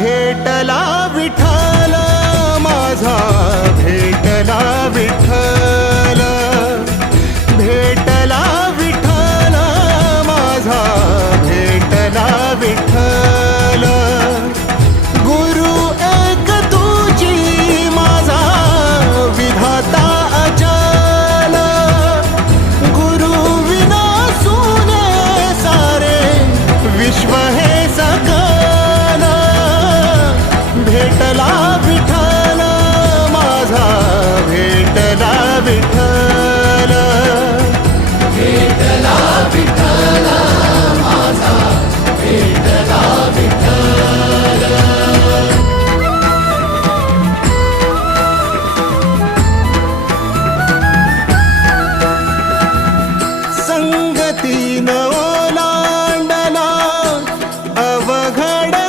भेटला विठ्ठल माझा, भेटला विठ्ठल, भेटला विठ्ठल माझा, भेटला विठ्ठल. गुरु एक तुझी माझा विधाता अचल, गुरु विना सुने सारे विश्व हे सकल. भेटला विठ्ठल माझा, भेटला विठ्ठल.